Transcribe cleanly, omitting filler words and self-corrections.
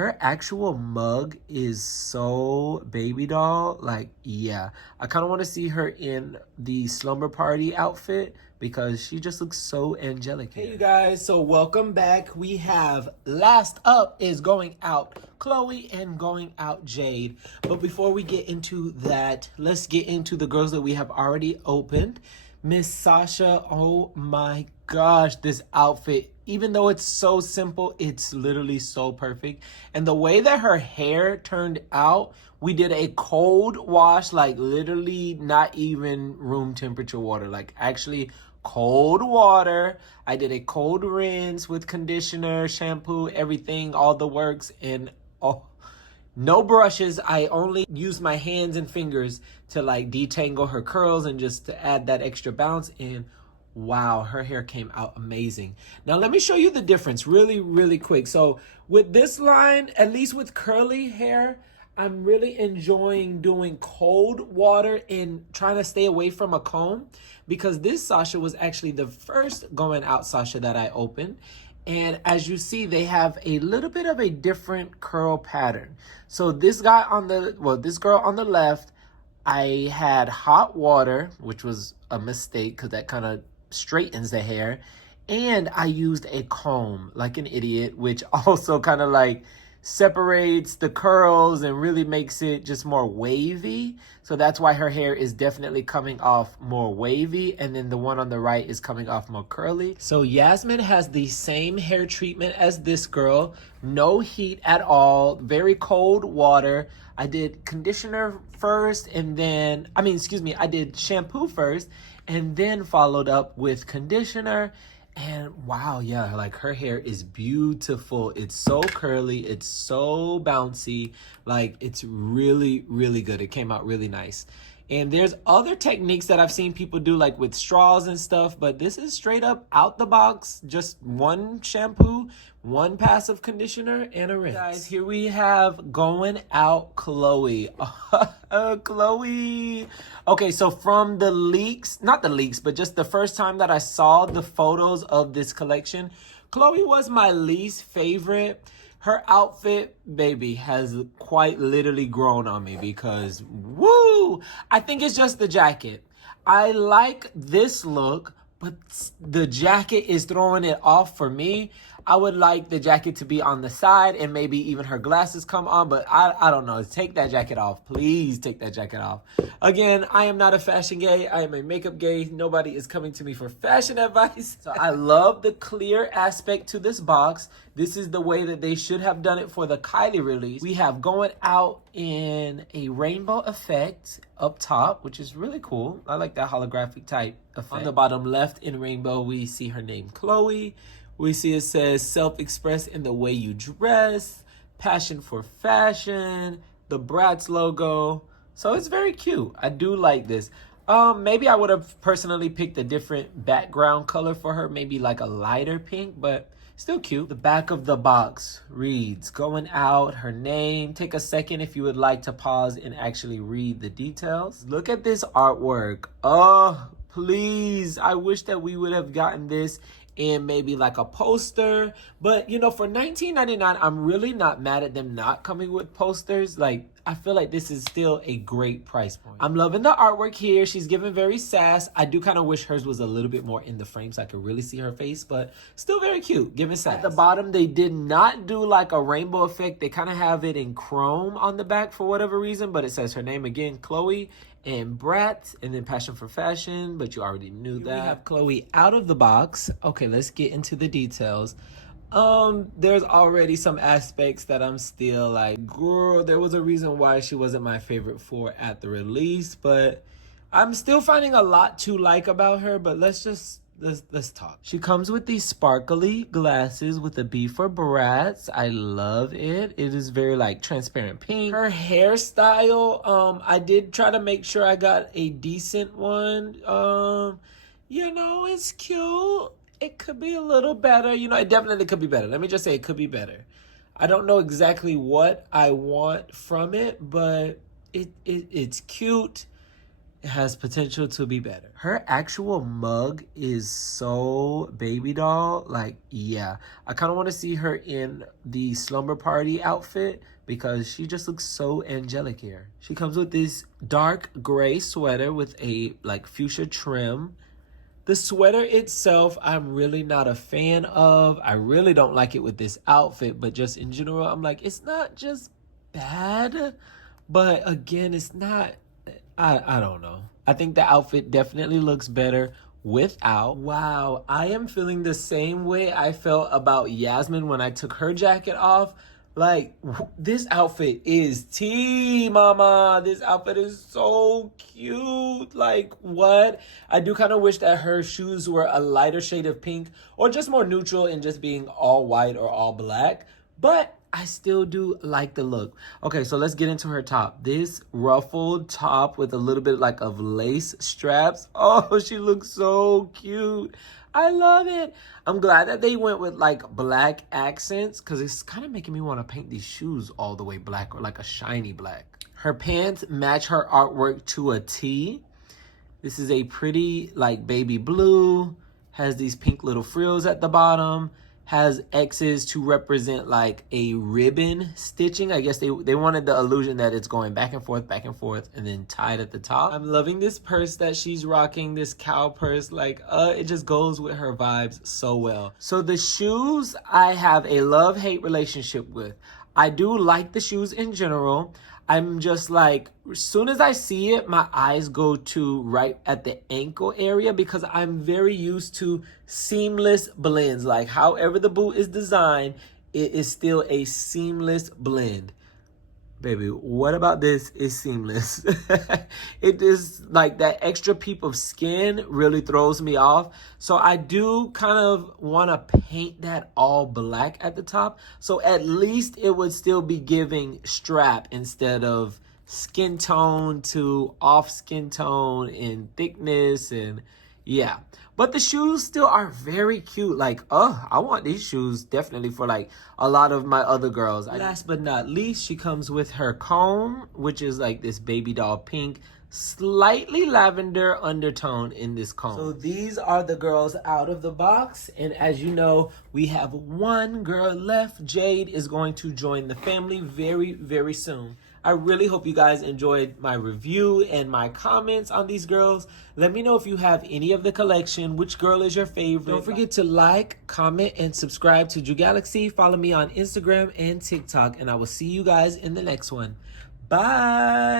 her actual mug is so baby doll. Like, yeah. I kind of want to see her in the slumber party outfit because she just looks so angelic. Hey, you guys. So welcome back. We have last up is Going Out Chloe and Going Out Jade. But before we get into that, let's get into the girls that we have already opened. Miss Sasha, oh my gosh, this outfit, even though it's so simple, it's literally so perfect. And the way that her hair turned out, we did a cold wash, like literally not even room temperature water, like actually cold water. I did a cold rinse with conditioner, shampoo, everything, all the works, and oh, no brushes. I only use my hands and fingers to like detangle her curls and just to add that extra bounce. And wow, her hair came out amazing. Now let me show you the difference really quick. So with this line, at least with curly hair, I'm really enjoying doing cold water and trying to stay away from a comb, because this Sasha was actually the first Going Out Sasha that I opened. And as you see, they have a little bit of a different curl pattern. So this girl on the left, I had hot water, which was a mistake because that kind of straightens the hair. And I used a comb like an idiot, which also kind of like separates the curls and really makes it just more wavy. So that's why her hair is definitely coming off more wavy, and then the one on the right is coming off more curly. So Yasmin has the same hair treatment as this girl, no heat at all, very cold water. I did conditioner first, and then I did shampoo first and then followed up with conditioner. And wow, yeah, like her hair is beautiful. It's so curly. It's so bouncy. Like, it's really good. It came out really nice. And there's other techniques that I've seen people do, like with straws and stuff, but this is straight up out the box. Just one shampoo, one pass of conditioner, and a rinse. Guys, here we have Going Out Chloe. Chloe. Okay, so from the leaks, not the leaks, but just the first time that I saw the photos of this collection, Chloe was my least favorite. Her outfit, baby, has quite literally grown on me because, woo! I think it's just the jacket. I like this look, but the jacket is throwing it off for me. I would like the jacket to be on the side and maybe even her glasses come on, but I don't know. Take that jacket off. Please take that jacket off. Again, I am not a fashion gay. I am a makeup gay. Nobody is coming to me for fashion advice. So I love the clear aspect to this box. This is the way that they should have done it for the Kylie release. We have Going Out in a rainbow effect up top, which is really cool. I like that holographic type effect. On the bottom left in rainbow, we see her name, Chloe. We see it says self-express in the way you dress, passion for fashion, the Bratz logo. So it's very cute. I do like this. Maybe I would have personally picked a different background color for her, maybe like a lighter pink, but still cute. The back of the box reads Going Out, her name. Take a second if you would like to pause and actually read the details. Look at this artwork. Oh, please. I wish that we would have gotten this and maybe like a poster. But, you know, for $19.99, I'm really not mad at them not coming with posters. Like, I feel like this is still a great price point. I'm loving the artwork here. She's giving very sass. I do kind of wish hers was a little bit more in the frame so I could really see her face, but still very cute, giving sass. At the bottom, they did not do like a rainbow effect. They kind of have it in chrome on the back for whatever reason, but it says her name again, Chloe, and Bratz, and then passion for fashion, but you already knew that. We have Chloe out of the box. Okay, let's get into the details. There's already some aspects that I'm still like, girl, there was a reason why she wasn't my favorite for at the release, but I'm still finding a lot to like about her. But let's talk. She comes with these sparkly glasses with a B for Bratz. I love it. It is very like transparent pink. Her hairstyle, I did try to make sure I got a decent one. You know, it's cute. It could be a little better. You know, it definitely could be better. Let me just say it could be better. I don't know exactly what I want from it, but it's cute. it has potential to be better. Her actual mug is so baby doll. Like, yeah. I kind of want to see her in the slumber party outfit because she just looks so angelic here. She comes with this dark gray sweater with a like fuchsia trim. The sweater itself, I'm really not a fan of. I really don't like it with this outfit, but just in general, I'm like, it's not just bad, but again, it's not, I don't know. I think the outfit definitely looks better without. Wow, I am feeling the same way I felt about Yasmin when I took her jacket off. Like, this outfit is tea, mama. This outfit is so cute. Like, what? I do kind of wish that her shoes were a lighter shade of pink or just more neutral in just being all white or all black. But I still do like the look. Okay, so let's get into her top. This ruffled top with a little bit like of lace straps. Oh, she looks so cute. I love it. I'm glad that they went with like black accents because it's kind of making me want to paint these shoes all the way black or like a shiny black. Her pants match her artwork to a T. This is a pretty like baby blue, has these pink little frills at the bottom, has X's to represent like a ribbon stitching. I guess they wanted the illusion that it's going back and forth, and then tied at the top. I'm loving this purse that she's rocking, this cow purse. Like, it just goes with her vibes so well. So the shoes I have a love-hate relationship with. I do like the shoes in general. I'm just like, as soon as I see it, my eyes go to right at the ankle area because I'm very used to seamless blends. Like, however the boot is designed, it is still a seamless blend. Baby, what about this is seamless? It is like that extra peep of skin really throws me off. So I do kind of want to paint that all black at the top. So at least it would still be giving strap instead of skin tone to off skin tone in thickness and yeah. But the shoes still are very cute. Like, I want these shoes definitely for like a lot of my other girls. Last but not least, she comes with her comb, which is like this baby doll pink, slightly lavender undertone in this comb. So these are the girls out of the box. And as you know, we have one girl left. Jade is going to join the family very, very soon. I really hope you guys enjoyed my review and my comments on these girls. Let me know if you have any of the collection. Which girl is your favorite? Don't forget to like, comment, and subscribe to Drew Galaxy. Follow me on Instagram and TikTok. And I will see you guys in the next one. Bye.